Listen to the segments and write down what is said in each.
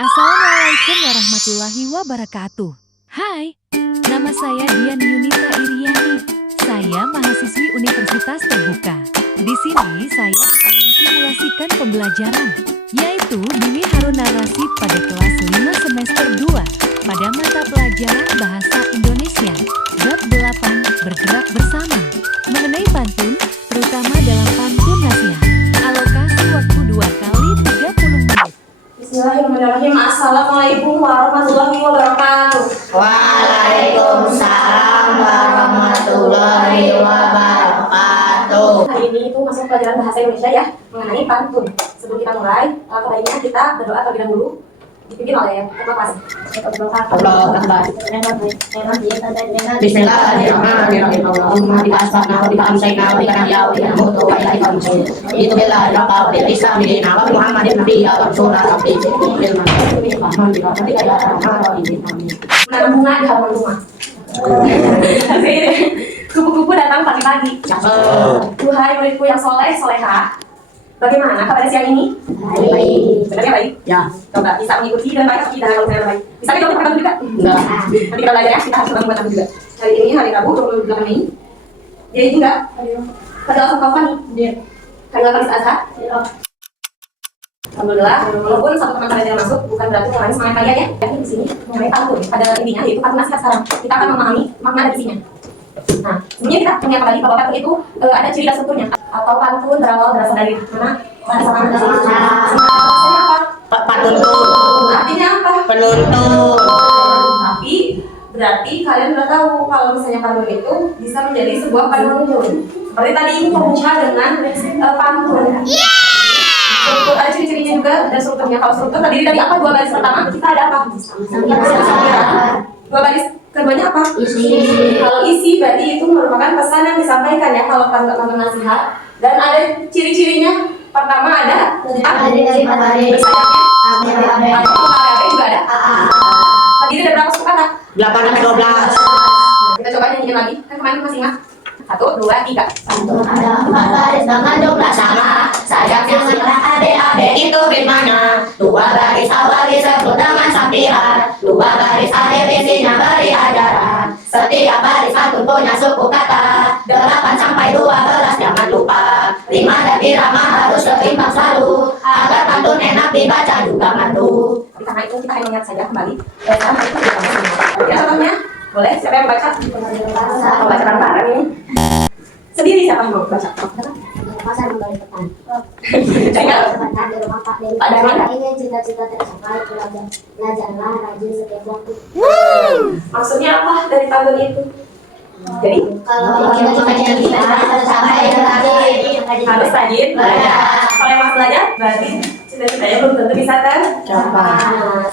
Assalamualaikum warahmatullahi wabarakatuh. Hai, nama saya Dian Yunita Iriani. Saya mahasiswi Universitas Terbuka. Di sini saya akan mensimulasikan pembelajaran, yaitu Dini Harun Narasi pada kelas 5 semester 2 pada mata pelajaran Bahasa Indonesia, bab 8 Bergerak Bersama. Mengenai pantun, terutama dalam pantun nasihat. Alokasi waktu 2 kali 30 menit. Bismillahirrahmanirrahim. Assalamualaikum warahmatullahi wabarakatuh. Waalaikumsalam warahmatullahi wabarakatuh. Hari ini itu masuk pelajaran bahasa Indonesia ya, mengenai pantun. Sebelum kita mulai, kebaiknya kita berdoa terlebih dahulu, dipimpin oleh ketua kelas. Allahu Akbar. Bismillahirrahmanirrahim. Allahumma bika asbahna wa bika amsayna wa bika nahya wa bika namutu wa ilaika al-masir. Itu billahi raqa wa bil islam dina wa bi Muhammadin nabiyya wa rasulullah rabbi bil rahman bika ketika ya rahman Menanam bunga di halaman rumah. Kupu-kupu datang pagi-pagi. Duhai muridku yang soleh, soleha, bagaimana kabar siang ini? Baik. Sebenarnya baik? Ya. Coba bisa mengikuti dan baik kita kalau saya baik. Bisa kita untuk juga? Enggak. Nanti kita belajar ya, kita harus membuat juga. Hari ini hari Rabu 28 Mei. Dia juga pada Al Fani. Dia. Hari Kamis Azhar. Alhamdulillah, walaupun satu teman kalian yang masuk bukan berarti mengalami semangat kalian ya. Jadi di sini mengenai pantun pada intinya yaitu pantun nasihat sekarang. Kita akan memahami makna dan isinya. Nah, sebelumnya kita menyapa lagi bahwa pantun itu ada ciri dan strukturnya. Atau pantun berawal berasal dari mana? Bahasa mana? Pak penuntun. Artinya apa? Penuntun. Tapi berarti kalian udah tahu kalau misalnya pantun itu bisa menjadi sebuah penuntun. Seperti tadi ini pembuka dengan pantun. Struktur ada ciri-cirinya juga dan strukturnya. Kalau struktur terdiri dari apa? Dua baris pertama kita ada apa? Dua baris keduanya apa? Isi. Kalau isi berarti itu merupakan pesan yang disampaikan ya kalau pantun nasihat. Dan ada ciri-cirinya. Pertama ada bersayapnya. Ada juga ada. Terdiri dari berapa suku kata? 8 sampai 12. Kita coba nyanyiin lagi. Kan kemarin masih ingat? 1, 2, 3. Pantun ada 4 baris dengan jumlah sama. Sayapnya sudah adik-adik itu gimana? 2 baris awal disebut dengan sampiran. 2 baris akhir isinya beri ajaran. Setiap baris pantun punya suku kata. 8 sampai 12 jangan lupa. 5 dan irama harus seimbang selalu. Agar pantun enak dibaca juga mandu. Karena itu kita hanya ingat saja kembali. Sekarang kita ya contohnya boleh siapa yang baca? Mau baca bareng-bareng ini? Sendiri siapa yang mau baca? Pasar membeli petani. Jangan. Petani di rumah Pak Dewi. Ada mana? Ingin cita-cita tercapai, belajarlah rajin setiap waktu. Maksudnya apa dari pantun itu? Jadi Kalau cita-cita tercapai, harus rajin belajar. Kalau yang mas belajar berarti cita-citanya belum tentu bisa tercapai.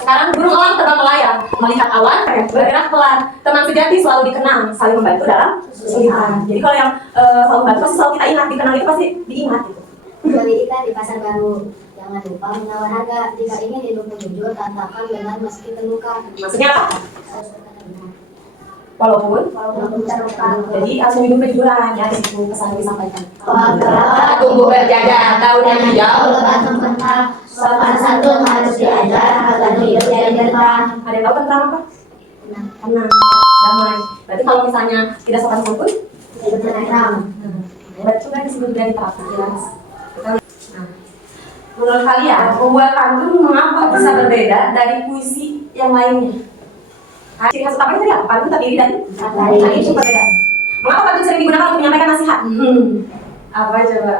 Sekarang burung elang terbang melayang, melihat awan bergerak pelan. Teman sejati selalu dikenang, saling membantu dalam kesulitan. Jadi kalau yang selalu membantu pasti selalu kita ingat, dikenang itu pasti diingat gitu. pendidikan di pasar baru. Jangan lupa menawar harga. Jika ingin hidupmu jujur, katakan benar meski terluka. Maksudnya apa? Harus berkata benar. Walaupun terluka. jadi harus hidup kejujuran ya, itu pesan yang disampaikan. Tunggu berjaga tahun yang jauh. Lebat membentang, sopan santun harus diajar agar hidup jadi berkah. Ada yang tahu tentang apa? Tenang, damai. Berarti kalau misalnya tidak sopan santun, Hidup tenang. berarti kan disebut dari terapi jelas. Nah, menurut kalian membuat pantun mengapa bisa berbeda dari puisi yang lainnya? Nah, ciri khas utamanya tadi apa? Pantun terdiri dari tadi itu berbeda. Mengapa pantun sering digunakan untuk menyampaikan nasihat? Apa coba?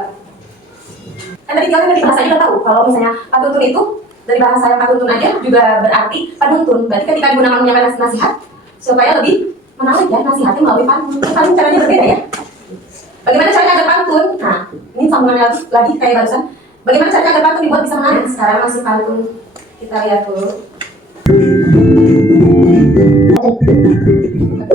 Kan tadi kalian dari bahasa juga tahu kalau misalnya pantun itu dari bahasa yang pantun aja juga berarti penuntun. Berarti ketika digunakan menyampaikan nasihat supaya lebih menarik ya nasihatnya melalui pantun. Paling caranya berbeda ya. Bagaimana caranya agar pantun? Nah, ini sambungannya lagi kayak barusan. Bagaimana caranya agar pantun dibuat bisa menarik? Sekarang masih pantun. Kita lihat dulu.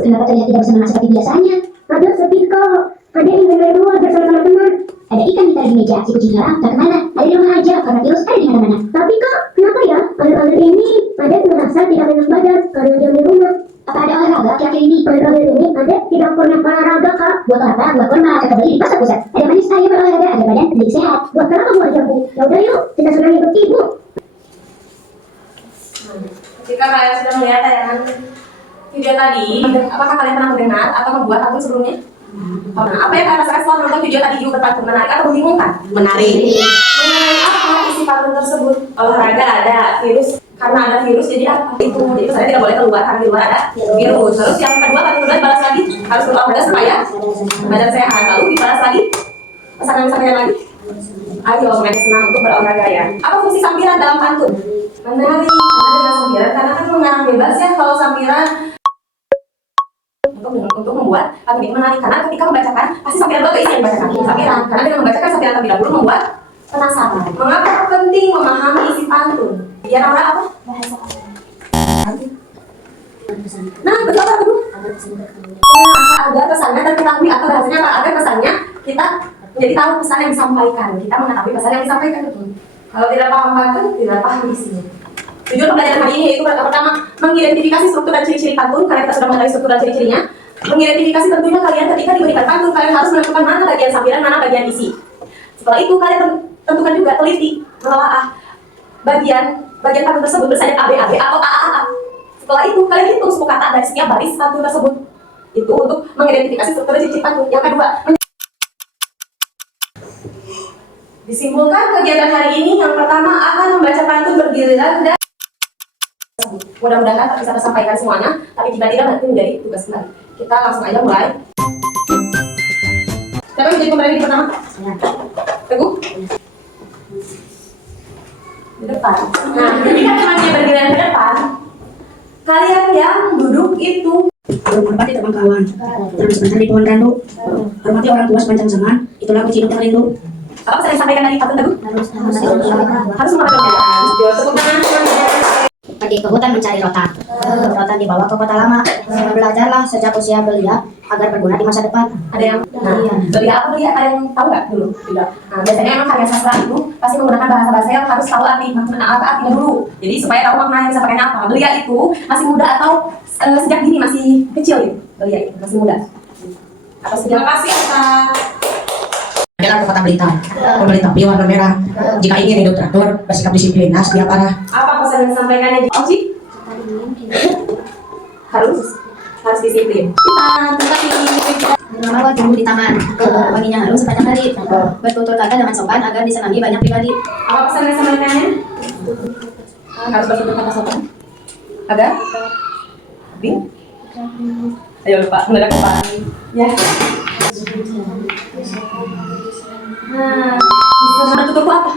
Kenapa terlihat tidak bersama seperti biasanya? Ada sepi kok. Ada yang ingin keluar bersama teman. Ada ikan di tali meja, si kucing hilang, tak kemana. Ada di rumah aja, karena virus ada di mana-mana. Tapi kok, kenapa ya? Akhir-akhir ini, ada merasa tidak enak badan karena diam di rumah. Apa ada olahraga akhir-akhir ini? Akhir-akhir ini, ada tidak pernah olahraga kak. Buat apa? Buat korma, cakap beli di pasar pusat. Ada manis saya berolahraga agar badan lebih sehat. Buat kenapa kamu ajakku? Ya udah yuk, kita senang ikut ibu. Ketika kalian sudah melihat tayangan video tadi, apakah kalian pernah mendengar atau membuat pantun sebelumnya? Apa yang kalian rasakan setelah menonton video tadi? Juga berpantun menarik atau membingungkan? Menarik. Mengenai apa isi pantun tersebut? Olahraga ada, virus karena ada virus jadi apa? Itu saya tidak boleh keluar karena di luar ada virus. Terus yang kedua pantun kedua dibalas lagi harus berolahraga supaya badan sehat. Lalu dibalas lagi pesan yang disampaikan lagi. Ayo main senang untuk berolahraga ya. Apa fungsi sampiran dalam pantun? Menarik karena dengan sampiran karena kan mengarang bebas ya kalau sampiran untuk membuat pantun itu menarik karena ketika membacakan pasti sampiran dua isi yang dibacakan sampiran karena dengan membacakan sampiran terlebih dahulu membuat penasaran. Mengapa penting memahami isi pantun? Biar orang apa? Bahasa. Nah, betul apa dulu? Agar pesannya terketahui atau bahasanya apa? Agar pesannya kita menjadi tahu pesan yang disampaikan. Kita mengetahui pesan yang disampaikan betul. Kalau tidak paham pantun, tidak paham isinya. Tujuan pembelajaran hari ini yaitu pertama mengidentifikasi struktur dan ciri-ciri pantun karena kita sudah mengetahui struktur dan ciri-cirinya. Mengidentifikasi tentunya kalian ketika diberikan pantun kalian harus menentukan mana bagian sampiran, mana bagian isi. Setelah itu kalian tentukan juga teliti menelaah bagian pantun tersebut bersayap ABAB atau AAA. Setelah itu kalian hitung suku kata dari setiap baris pantun tersebut. Itu untuk mengidentifikasi struktur dan ciri-ciri pantun. Yang kedua, disimpulkan kegiatan hari ini yang pertama akan membaca pantun bergiliran dan mudah-mudahan bisa tersampaikan semuanya, tapi jika tidak nanti menjadi tugas kembali. Kita langsung aja mulai. Siapa yang jadi pemberani pertama? Teguh? Di depan. Nah, ketika temannya bergiliran ke depan, kalian yang duduk itu Hormati teman kawan, jangan sebentar di pohon randu. Hormati orang tua sepanjang zaman, itulah kunci hidup yang rindu. apa saya sampaikan tadi pantun Teguh? Harus memakai tepuk tangan. Pergi ke hutan mencari rotan. Rotan dibawa ke kota lama. Belajarlah sejak usia belia agar berguna di masa depan. Ada yang belia apa belia? Ada yang tahu nggak dulu? Tidak. Nah, biasanya emang karya sastra itu pasti menggunakan bahasa yang harus tahu apa artinya dulu. Jadi supaya tahu makna yang disampaikan apa. Belia itu masih muda atau sejak dini masih kecil gitu. Belia itu masih muda. Terima kasih atas. Adalah ke kota Blitar, membeli topi warna merah. Jika ingin hidup teratur, bersikap disiplin, nah setia parah. Apa pesan yang disampaikannya? Oci? Harus disiplin. Kita tetap Merawat tumbuh di taman. Wanginya harum sepanjang hari. Bertutur kata dengan sopan agar disenangi banyak pribadi. apa pesan yang disampaikannya? Harus bertutur kata sopan. Ada? Bing? Ayo lupa, mendadak lupa. Ya. Nah, bisa bertutur apa?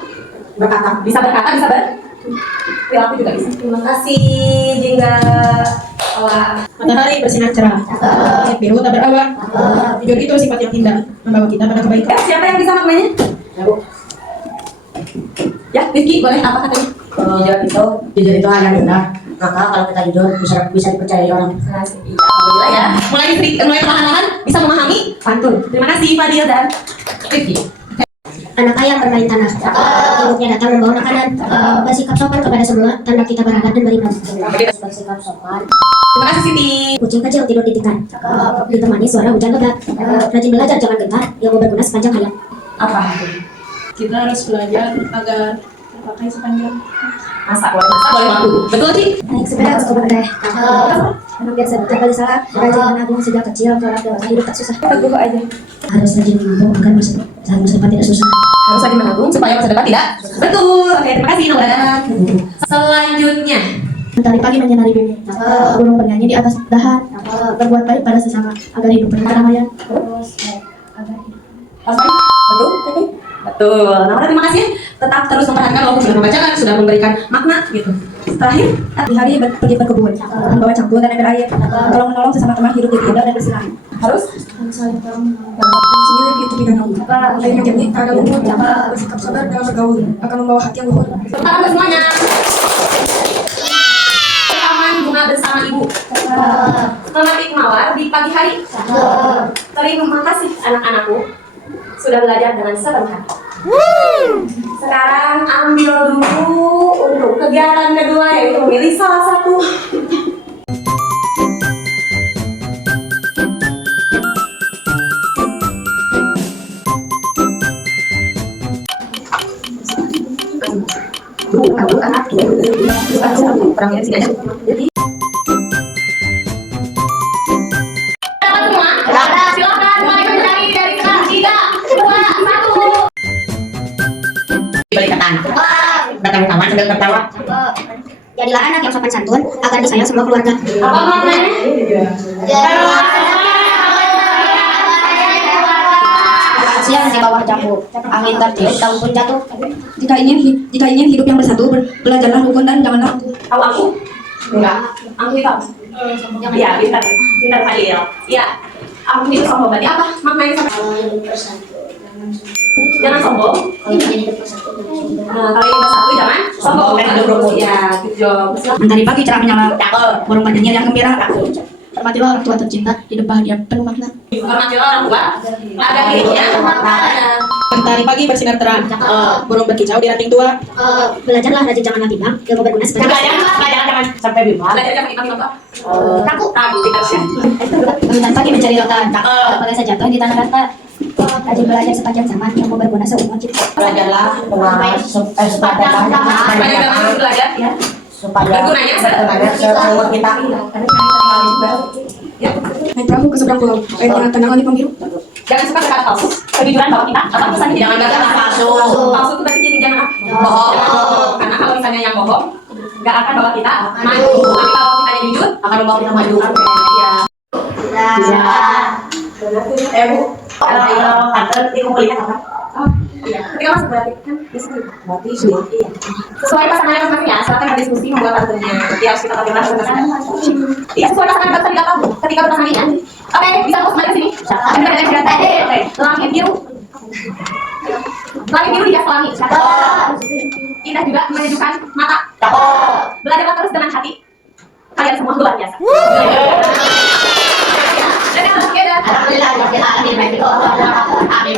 Berkata. Bisa berkata, bisa perilaku juga bisa. Terima kasih, Jingga. Matahari bersinar cerah, langit biru tak berawan. Jujur itu sifat yang indah, membawa kita pada kebaikan. Siapa yang bisa maknanya? Ya, Rizky, boleh apa katanya? Jujur itu hal yang indah. Maka kalau kita jujur bisa dipercayai orang. Alhamdulillah ya. Mulai perlahan-lahan bisa memahami pantun. Terima kasih Fadil dan Rizky. Anak ayam bermain tanah. Induknya datang membawa makanan. Bersikap sopan kepada semua, tanda kita beragam dan beriman. Bersikap sopan. Terima kasih Siti. Kucing kecil tidur di tikar. Ditemani suara hujan lebat. Rajin belajar jangan gentar, ilmu berguna sepanjang hayat. Apa? Kita harus belajar agar terpakai sepanjang. Masak boleh waktu. Betul Ci? Naik sepeda untuk berteh. Anak biasa kali salah. Rajin menabung sejak kecil, kelak dewasa hidup tak susah. Teguh aja. Harus rajin menabung agar masa depan tidak susah. Harus lagi menabung supaya masa depan tidak. Betul. Oke, terima kasih Nomor. Selanjutnya. Mentari pagi menyinari bumi. Burung bernyanyi di atas dahan. Berbuat baik pada sesama agar hidup penuh kedamaian. Betul? Betul. Nah, terima kasih ya. Tetap terus memperhatikan walaupun sudah membacakan, sudah memberikan makna gitu. Terakhir, Di hari pergi berkebun, membawa cangkul dan ambil air. Tolong menolong sesama teman hidup lebih indah dan bersinar. harus Sendiri itu tidak mau. Air jernih, tak ada lumpur. Bersikap sabar dalam bergaul, akan membawa hati yang luhur. Selamat semuanya. Taman bunga bersama ibu. Memetik mawar di pagi hari. Terima kasih anak-anakku sudah belajar dengan sepenuh hati. Sekarang ambil dulu untuk kegiatan kedua yaitu memilih salah satu. Orangnya di sini aja. Jadi semua. Silakan mulai mencari dari sekarang. 3, 2, 1. Balik ke tanah. Datang tawa sambil tertawa. Jadilah anak yang sopan santun agar disayang semua keluarga. Apa maknanya? Siang di bawah jambu, angin tertiup, daun pun jatuh. Jika ingin hidup yang bersatu, belajarlah rukun dan janganlah angkuh. Tahu aku? Enggak. Aku tahu. Iya, pintar. Pintar kali ya. Iya. Aku itu sombong berarti apa? Maknanya jangan sombong. Kalau ingin bersatu jangan sombong. Ya, good job. Mentari pagi cerah menyala, Cakep. burung berdenyir yang gembira. Hormatilah orang tua tercinta, hidup bahagia penuh makna. Hormatilah orang tua. Ada dirinya. Mentari pagi bersinar terang, burung berkicau di ranting tua. Belajarlah rajin janganlah bimbang, ilmu berguna sebagai Jangan sampai bimbang. Belajar jangan bimbang apa? Takut tidak sih. Bangunan pagi mencari lautan, pada saja jatuh di tanah rata. Rajin belajar sepanjang zaman, ilmu berguna seumur kita. Belajarlah supaya Banyak banget belajar ya. Bergunanya seumur kita. Ya. naik perahu ke seberang pulau, air tanah tenang langit membiru. Jangan suka kata palsu. Kejujuran bahwa kita apa misalnya jangan berkata palsu. Palsu itu berarti jadi jangan bohong. Karena kalau misalnya yang bohong nggak akan bawa kita maju. Tapi kalau kita yang jujur akan membawa kita maju. Iya. Bu. Kalau kantor itu kuliah apa? Iya. Ketika masuk berarti kan diskusi. Berarti iya. Sesuai pasangannya masing-masing ya. Silakan berdiskusi membuat kartunya. Nanti harus kita pakai pasangan. Iya, sesuai pasangan barusan tidak tahu. Ketika berpasangan ini. Oke, bisa fokus kembali ke sini. Oke, langit biru. Langit biru dihias pelangi. Indah juga menunjukkan mata. Belajarlah terus dengan hati. Kalian semua luar biasa. Dan yang terakhir Alhamdulillah, amin. Amin. Amin. Amin.